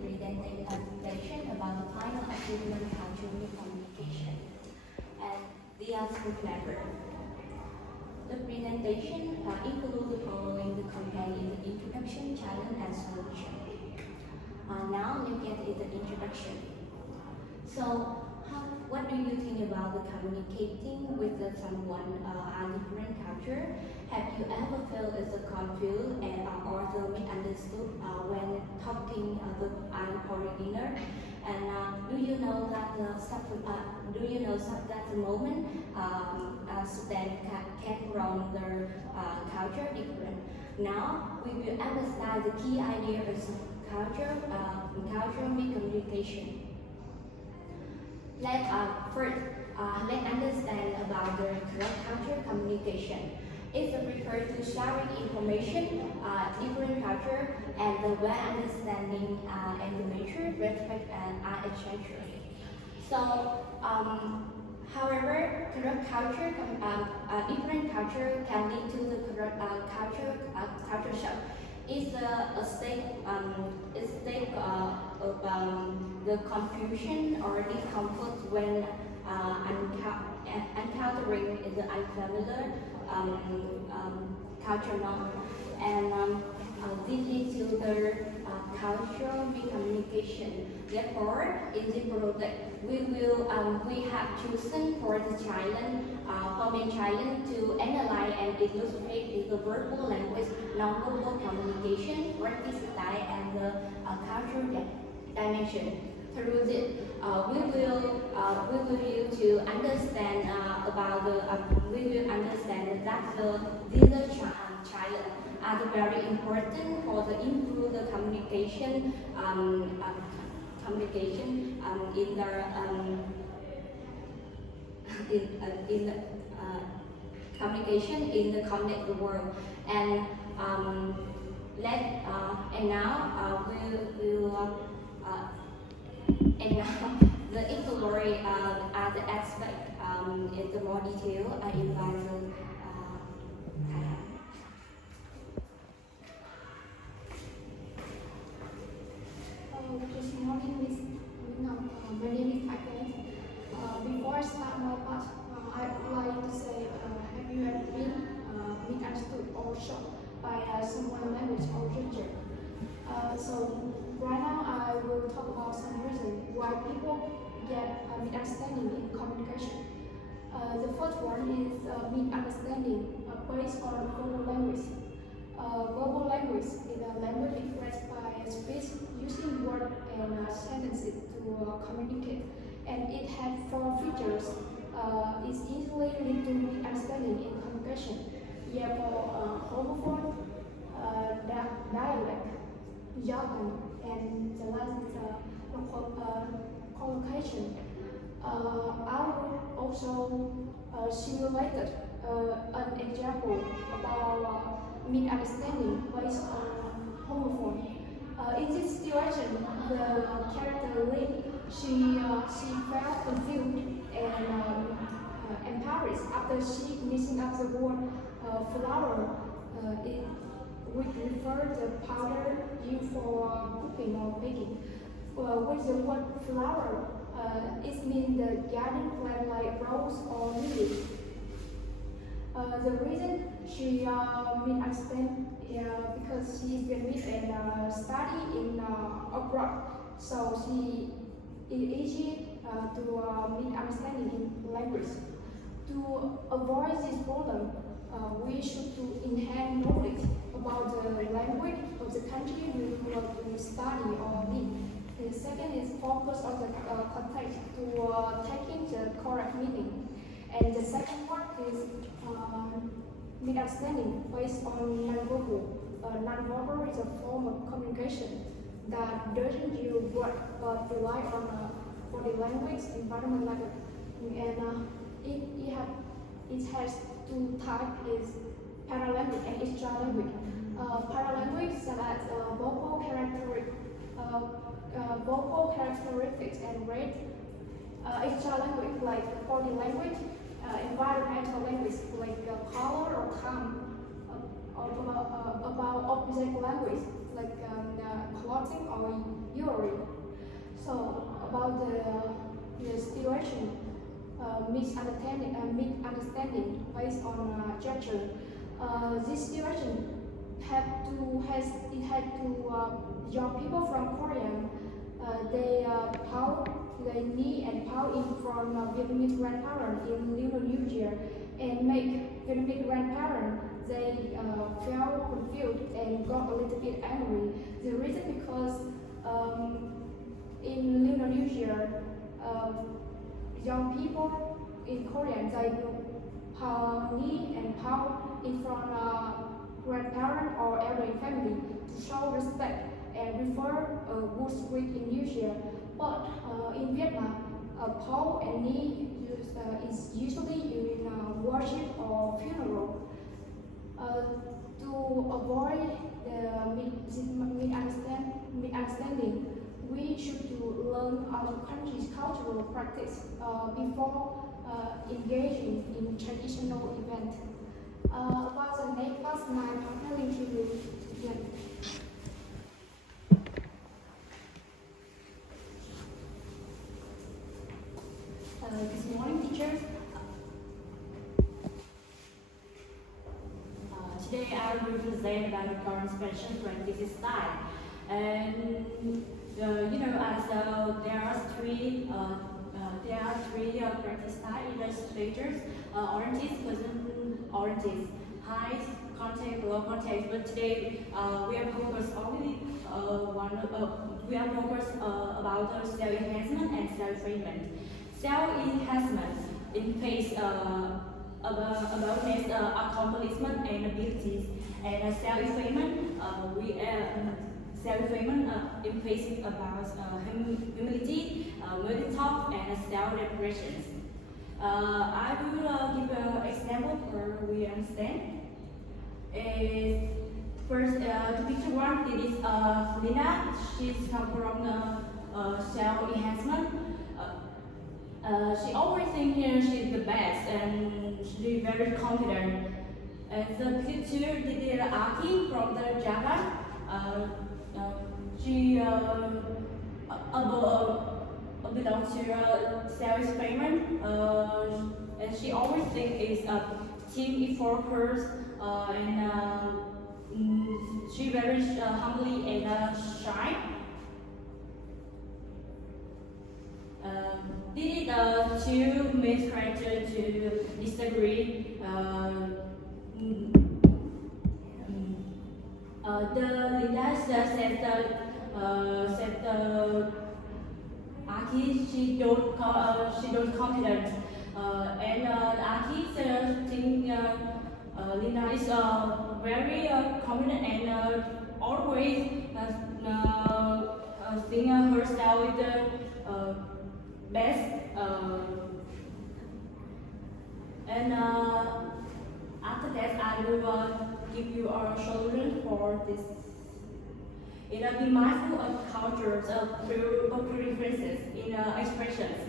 presentation about the final achievement cultural communication. And they are so clever. The presentation includes the following: the companion, the introduction, challenge, and solution. Now you get the introduction. So, what do you think about the communicating with someone a different culture? Have you ever felt confused and also misunderstood when talking with a foreigner? And do you know that that the moment students can from their culture different? Now we will emphasize the key ideas of cultural communication. Let's understand about the cross-cultural communication. It refers to sharing information, different culture, and the way understanding and the nature, respect, and essential. So, however, different culture can lead to the culture shock. It's a state of the confusion or discomfort when encountering the unfamiliar culture norm, and this leads to the cultural miscommunication. Therefore, in this project, we have chosen for the challenge to analyze and illustrate the verbal language, non-verbal communication, practice style, and the cultural dimension. Through this, we will use to understand these challenge are very important for the improve the communication in the communication in the connected world. And and now we will and now the explore other aspect in the more detail. I invite Kaya. Good morning, Miss. My name is Kaya. Before I start my part, I would like to say, have you ever been misunderstood or shocked by someone's language or culture? So right now I will talk about some reasons why people get a misunderstanding in communication. The first one is misunderstanding based on verbal language. Verbal language is a language expressed by speech using words and sentences to communicate, and it has four features. It's easily lead to misunderstanding in communication. You have homophone, dialect, jargon, and the last is collocation. I will also simulated an example about misunderstanding based on homophone. In this situation, the character Lynn, she felt confused and embarrassed after she mixing up the word flour. It would refer the powder used for cooking or baking. With the word flower, it means the garden plant like rose or lily. The reason she misunderstand because she's been with and study in abroad, so she is easy to misunderstanding in language. To avoid this problem, we should to enhance knowledge about the language of the country we want to study or live. The second is focus on the context to taking the correct meaning. And the second one is misunderstanding based on non-verbal. Non-verbal is a form of communication that doesn't use words but rely on body language, environment language, and it has two types: is paralanguage and extra language. Paralanguage such as vocal characteristics and rate. Extra language like body language, environmental language like color or calm, about object language like clothing or jewelry. So about the situation, misunderstanding based on gesture. This situation had to young people from Korea. They pow they knee and pow in front of Vietnamese grandparents in Lunar New Year and make Vietnamese grandparents they felt confused and got a little bit angry. The reason because in Lunar New Year, young people in Korea they pow knee and pow in front of grandparent or elderly family to show respect and refer a good spirit in New Year. But in Vietnam, pow and knee is usually in worship or funeral. To avoid the misunderstanding, we should to learn our country's cultural practice before engaging in traditional event. About the next class, my partnering to begin. Good morning, teachers. Today I will present about the current expression practice style. And as there are three practice style illustrators: oranges, present oranges, high contact, low contact. But today we are focused only we are focused about self enhancement and self freedom. Self enhancement implies awareness, accomplishment, and abilities, and self-improvement implies about humility, multi-talk, and self-reflections. I will give an example for we understand. First, the picture one, it is Lina. She's come from self-enhancement. She always thinks she's the best and she's very confident. And the picture did Aki from the Japan. She belongs to self-experiment. And she always thinks it's a team effort and she very humbly and shy. These are the two main characters to disagree. The leader said Aki she don't confident, and Aki think Lina is very confident and always think herself with the best. And after that, I will give you a solution for this. Be mindful of cultures, preferences in expressions,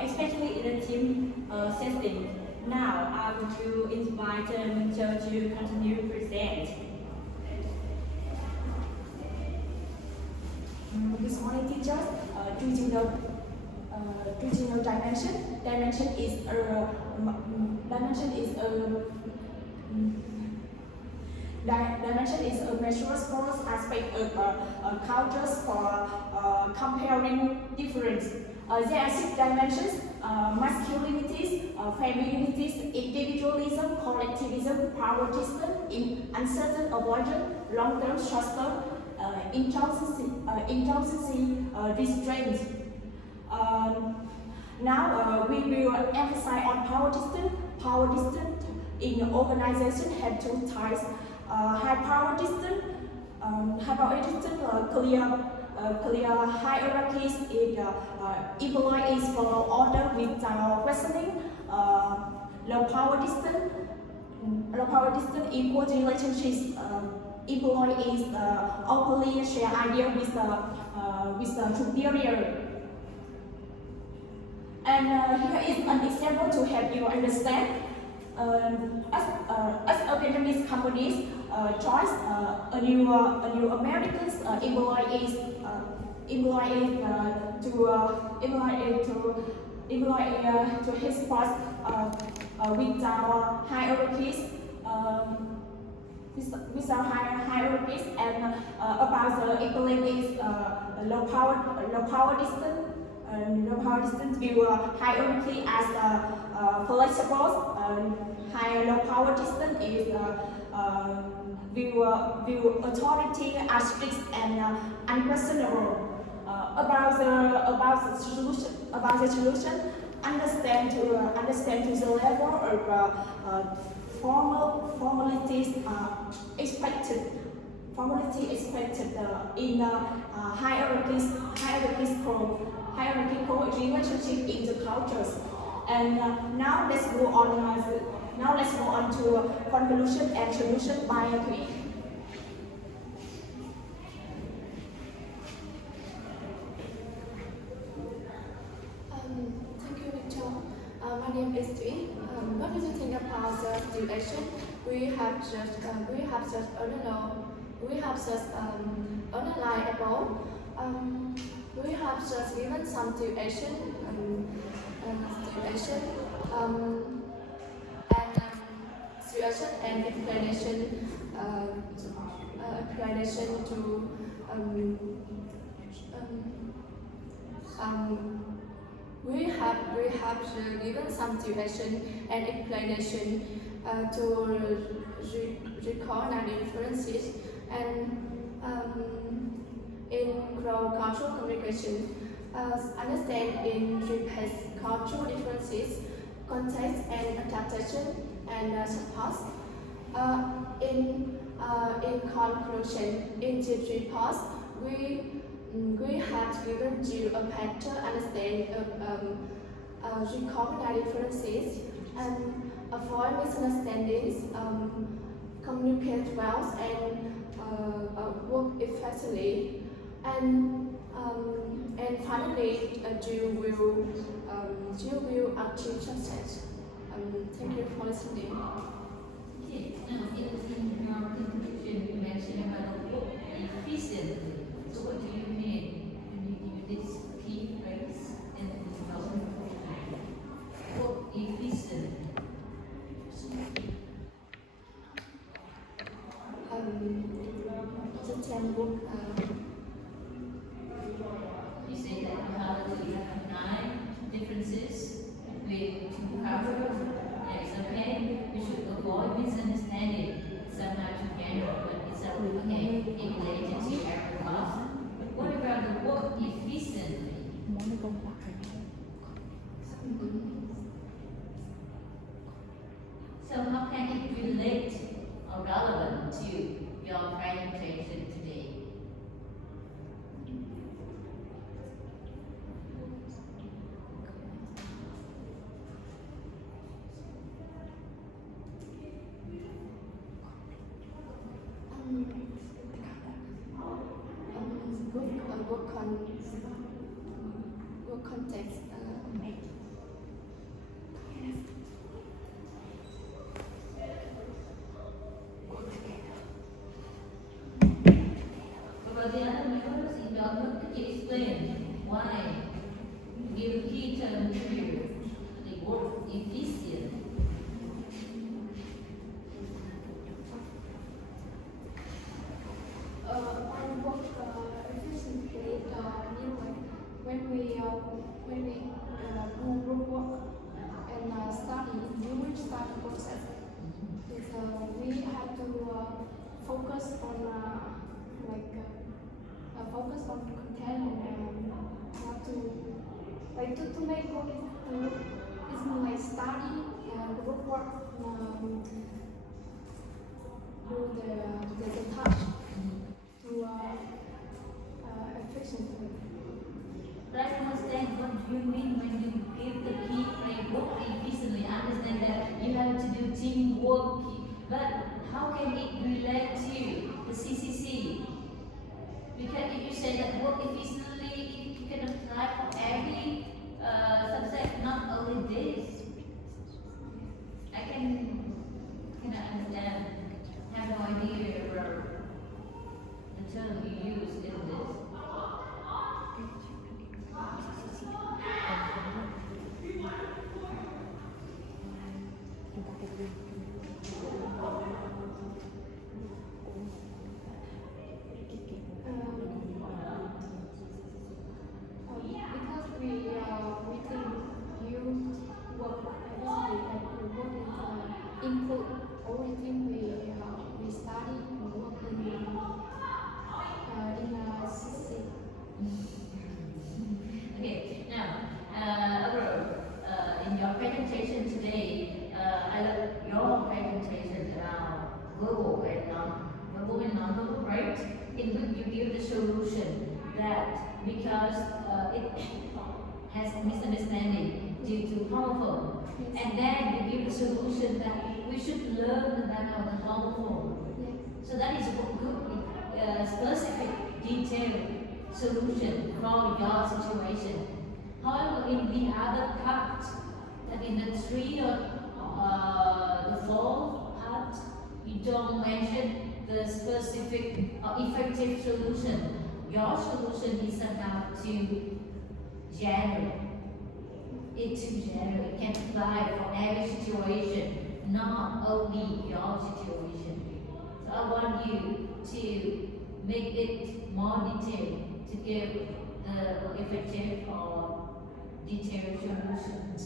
especially in a team setting. Now, I will invite Mincho to continue to present. Good morning, teachers. Regional dimension. Dimension is a measure sports aspect of cultures for comparing difference. There are 6 dimensions: masculinities, femininities, individualism, collectivism, powertism, uncertain, avoidance, long-term, short-term, intensity, restraint. Now we will emphasize on power distance. Power distance in organization have 2 types. High power distance, clear hierarchies. Employees follow order without questioning. Low power distance equals relationships. Employees openly share ideas with the superior. And here is an example to help you understand. as a Vietnamese companies choice a new American employees to his boss without hierarchies. Without hierarchies and about the employees low power distance. Low power distance view hierarchy as flexible. High low power distance is view authority as strict and unquestionable. About the solution, understand to the level of formalities expected. Formality expected in hierarchical relationship in the cultures. And now let's go on to conclusion and solution by Thủy. Thank you, Victor. My name is Thủy. What do you think about the situation we have just analyzed above? We have just given some situation and explanation to we have given some situation and explanation to recognize differences and in cross-cultural communication, understand in replace cultural differences, context and adaptation and support. In conclusion, in this report, we have given you a better understanding of recognize differences and avoid misunderstandings, communicate well and work effectively. And finally, you will achieve success. Thank you for listening. Okay, now in your conclusion, you mentioned about work efficiently. So what do you mean when you use this key phrase in the development program? Work efficiently. The 10 book. You say that you have to recognize differences with two cultures. It's okay. We should avoid misunderstanding somehow together, but it's okay in relationship every class. But what about the work efficiently? So how can it relate or relevant to your presentation today? Work context. About the other members in government, could you explain why give a key term here, the work efficient? I work efficiently when we do group work and study during study process. We have to focus on focus on content and have to make work is like study and group work do the task to efficiently. But I understand what you mean when you give the key phrase work efficiently. I understand that you have to do teamwork, but how can it relate to the CCC? Because if you say that work efficiently, you can apply for every subject, not only this. I can term you use in this? Because we think you work everything like you work include everything we study and work in a system. Okay, now, in your presentation today, I love your presentation around verbal and non-verbal, right? In which you give the solution that because it has misunderstanding due to homophone, and then you give the solution that we should learn about the homophone. Yes. So that is a good, specific, detailed solution for your situation. However, in the other part, that in the three or the fourth part, you don't mention the specific or effective solution. Your solution is about to general. It's general. It can apply for every situation, not only your situation. So I want you to make it more detailed to give the effective or detailed solutions.